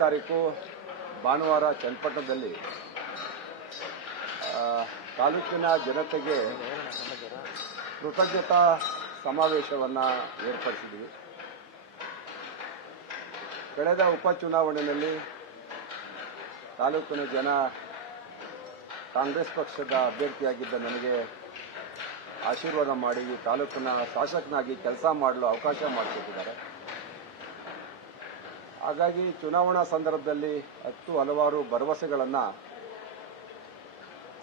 ತಾರೀಕು ಭಾನುವಾರ ಚನ್ನಪಟ್ಟಣದಲ್ಲಿ ತಾಲೂಕಿನ ಜನತೆಗೆ ಕೃತಜ್ಞತಾ ಸಮಾವೇಶವನ್ನು ಏರ್ಪಡಿಸಿದ್ವಿ. ಕಳೆದ ಉಪಚುನಾವಣೆಯಲ್ಲಿ ತಾಲೂಕಿನ ಜನ ಕಾಂಗ್ರೆಸ್ ಪಕ್ಷದ ಅಭ್ಯರ್ಥಿಯಾಗಿದ್ದ ನನಗೆ ಆಶೀರ್ವಾದ ಮಾಡಿ ಈ ತಾಲೂಕಿನ ಶಾಸಕನಾಗಿ ಕೆಲಸ ಮಾಡಲು ಅವಕಾಶ ಮಾಡಿಕೊಟ್ಟಿದ್ದಾರೆ. ಹಾಗಾಗಿ ಚುನಾವಣಾ ಸಂದರ್ಭದಲ್ಲಿ ಹಲವಾರು ಭರವಸೆಗಳನ್ನು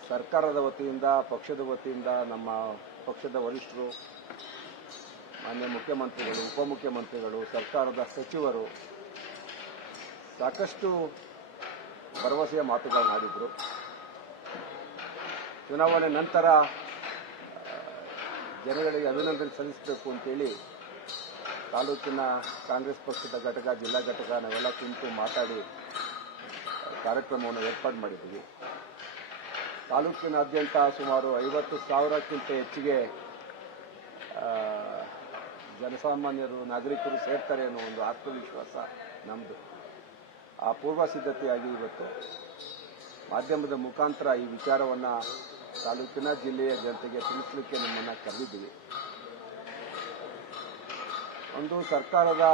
ಸರ್ಕಾರದ ವತಿಯಿಂದ, ಪಕ್ಷದ ವತಿಯಿಂದ, ನಮ್ಮ ಪಕ್ಷದ ವರಿಷ್ಠರು, ಮಾನ್ಯ ಮುಖ್ಯಮಂತ್ರಿಗಳು, ಉಪಮುಖ್ಯಮಂತ್ರಿಗಳು, ಸರ್ಕಾರದ ಸಚಿವರು ಸಾಕಷ್ಟು ಭರವಸೆಯ ಮಾತುಗಳನ್ನು ಆಡಿದರು. ಚುನಾವಣೆ ನಂತರ ಜನಗಳಿಗೆ ಅಭಿನಂದನೆ ಸಲ್ಲಿಸಬೇಕು ಅಂತೇಳಿ ತಾಲೂಕಿನ ಕಾಂಗ್ರೆಸ್ ಪಕ್ಷದ ಘಟಕ, ಜಿಲ್ಲಾ ಘಟಕ ನಾವೆಲ್ಲ ಕುಂತು ಮಾತಾಡಿ ಕಾರ್ಯಕ್ರಮವನ್ನು ಏರ್ಪಾಡು ಮಾಡಿದ್ದೀವಿ. ತಾಲೂಕಿನಾದ್ಯಂತ ಸುಮಾರು 50,000ಕ್ಕಿಂತ ಹೆಚ್ಚಿಗೆ ಜನಸಾಮಾನ್ಯರು, ನಾಗರಿಕರು ಸೇರ್ತಾರೆ ಅನ್ನೋ ಒಂದು ಆತ್ಮವಿಶ್ವಾಸ ನಮ್ಮದು. ಆ ಪೂರ್ವ ಸಿದ್ಧತೆಯಾಗಿ ಇವತ್ತು ಮಾಧ್ಯಮದ ಮುಖಾಂತರ ಈ ವಿಚಾರವನ್ನು ತಾಲೂಕಿನ, ಜಿಲ್ಲೆಯ ಜನತೆಗೆ ತಿಳಿಸಲಿಕ್ಕೆ ನಮ್ಮನ್ನು ಕರೆದಿದ್ದೀವಿ. ಒಂದು ಸರ್ಕಾರದ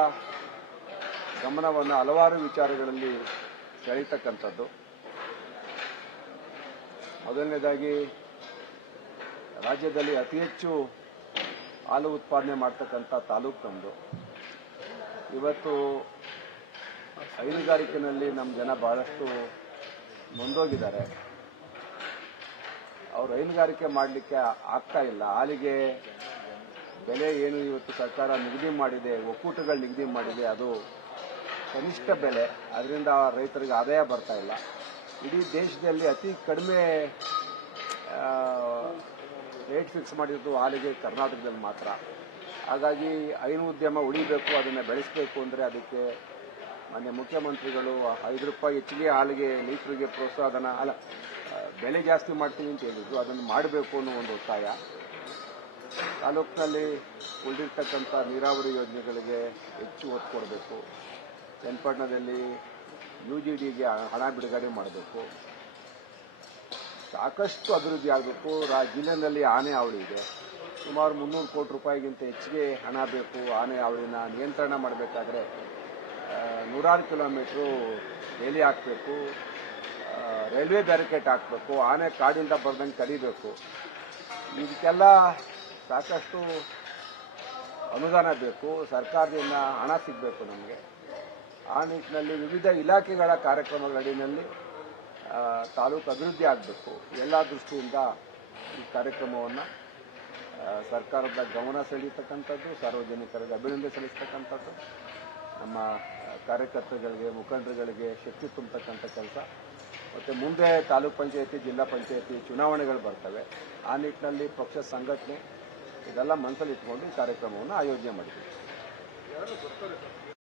ಗಮನವನ್ನು ಹಲವಾರು ವಿಚಾರಗಳಲ್ಲಿ ಸೆಳೆಯತಕ್ಕಂಥದ್ದು. ಮೊದಲನೇದಾಗಿ ರಾಜ್ಯದಲ್ಲಿ ಅತಿ ಹೆಚ್ಚು ಹಾಲು ಉತ್ಪಾದನೆ ಮಾಡ್ತಕ್ಕಂಥ ತಾಲೂಕು ನಮ್ಮದು. ಇವತ್ತು ಹೈನುಗಾರಿಕೆಯಲ್ಲಿ ನಮ್ಮ ಜನ ಬಹಳಷ್ಟು ನೊಂದೋಗಿದ್ದಾರೆ. ಅವರು ಹೈನುಗಾರಿಕೆ ಮಾಡಲಿಕ್ಕೆ ಆಗ್ತಾ ಇಲ್ಲ. ಹಾಲಿಗೆ ಬೆಲೆ ಏನು ಇವತ್ತು ಸರ್ಕಾರ ನಿಗದಿ ಮಾಡಿದೆ, ಒಕ್ಕೂಟಗಳು ನಿಗದಿ ಮಾಡಿದೆ, ಅದು ಕನಿಷ್ಠ ಬೆಲೆ. ಅದರಿಂದ ರೈತರಿಗೆ ಆದಾಯ ಬರ್ತಾ ಇಲ್ಲ. ಇಡೀ ದೇಶದಲ್ಲಿ ಅತಿ ಕಡಿಮೆ ರೇಟ್ ಫಿಕ್ಸ್ ಮಾಡಿದ್ದು ಹಾಲಿಗೆ ಕರ್ನಾಟಕದಲ್ಲಿ ಮಾತ್ರ. ಹಾಗಾಗಿ ಹೈನು ಉದ್ಯಮ ಉಳಿಬೇಕು, ಅದನ್ನು ಬೆಳೆಸಬೇಕು ಅಂದರೆ ಅದಕ್ಕೆ ಮಾನ್ಯ ಮುಖ್ಯಮಂತ್ರಿಗಳು 5 ರೂಪಾಯಿ ಹೆಚ್ಚಿಗೆ ಹಾಲಿಗೆ ಲೀಟ್ರಿಗೆ ಪ್ರೋತ್ಸಾಹಧನ ಬೆಲೆ ಜಾಸ್ತಿ ಮಾಡ್ತೀವಿ ಅಂತ ಹೇಳಿದ್ರು. ಅದನ್ನು ಮಾಡಬೇಕು ಅನ್ನೋ ಒಂದು ಒತ್ತಾಯ. ತಾಲೂಕಿನಲ್ಲಿ ಉಳಿದಿರ್ತಕ್ಕಂಥ ನೀರಾವರಿ ಯೋಜನೆಗಳಿಗೆ ಹೆಚ್ಚು ಒತ್ತು ಕೊಡಬೇಕು. ಚನ್ನಪಟ್ಟಣದಲ್ಲಿ UGDಗೆ ಹಣ ಬಿಡುಗಡೆ ಮಾಡಬೇಕು. ಸಾಕಷ್ಟು ಅಭಿವೃದ್ಧಿ ಆಗಬೇಕು. ಜಿಲ್ಲೆಯಲ್ಲಿ ಆನೆ ಹಾವಳಿ ಇದೆ. ಸುಮಾರು 300 ಕೋಟಿ ರೂಪಾಯಿಗಿಂತ ಹೆಚ್ಚಿಗೆ ಹಣ ಬೇಕು. ಆನೆ ಹಾವಳಿನ ನಿಯಂತ್ರಣ ಮಾಡಬೇಕಾದ್ರೆ 100 ಕಿಲೋಮೀಟ್ರು ಬೇಲಿ ಹಾಕಬೇಕು, ರೈಲ್ವೆ ಬ್ಯಾರಿಕೇಡ್ ಹಾಕಬೇಕು, ಆನೆ ಕಾಡಿಂದ ಬರ್ದಂಗೆ ತಡಿಬೇಕು. ಇದಕ್ಕೆಲ್ಲ ಸಾಕಷ್ಟು ಅನುದಾನ ಬೇಕು. ಸರ್ಕಾರದಿಂದ ಹಣ ಸಿಗಬೇಕು ನಮಗೆ. ಆ ನಿಟ್ಟಿನಲ್ಲಿ ವಿವಿಧ ಇಲಾಖೆಗಳ ಕಾರ್ಯಕ್ರಮಗಳ ಅಡಿಯಲ್ಲಿ ತಾಲೂಕು ಅಭಿವೃದ್ಧಿ ಆಗಬೇಕು. ಎಲ್ಲ ದೃಷ್ಟಿಯಿಂದ ಈ ಕಾರ್ಯಕ್ರಮವನ್ನು ಸರ್ಕಾರದ ಗಮನ ಸೆಳೆಯತಕ್ಕಂಥದ್ದು, ಸಾರ್ವಜನಿಕರಿಗೆ ಅಭಿನಂದನೆ ಸಲ್ಲಿಸತಕ್ಕಂಥದ್ದು, ನಮ್ಮ ಕಾರ್ಯಕರ್ತರುಗಳಿಗೆ, ಮುಖಂಡರುಗಳಿಗೆ ಶಕ್ತಿ ತುಂಬತಕ್ಕಂಥ ಕೆಲಸ. ಮತ್ತು ಮುಂದೆ ತಾಲೂಕ್ ಪಂಚಾಯತಿ, ಜಿಲ್ಲಾ ಪಂಚಾಯತಿ ಚುನಾವಣೆಗಳು ಬರ್ತವೆ. ಆ ನಿಟ್ಟಿನಲ್ಲಿ ಪಕ್ಷ ಸಂಘಟನೆ ಇದೆಲ್ಲ ಮನಸ್ಸಲ್ಲಿ ಇಟ್ಕೊಂಡು ಈ ಕಾರ್ಯಕ್ರಮವನ್ನು ಆಯೋಜನೆ ಮಾಡಿದ್ದೀವಿ.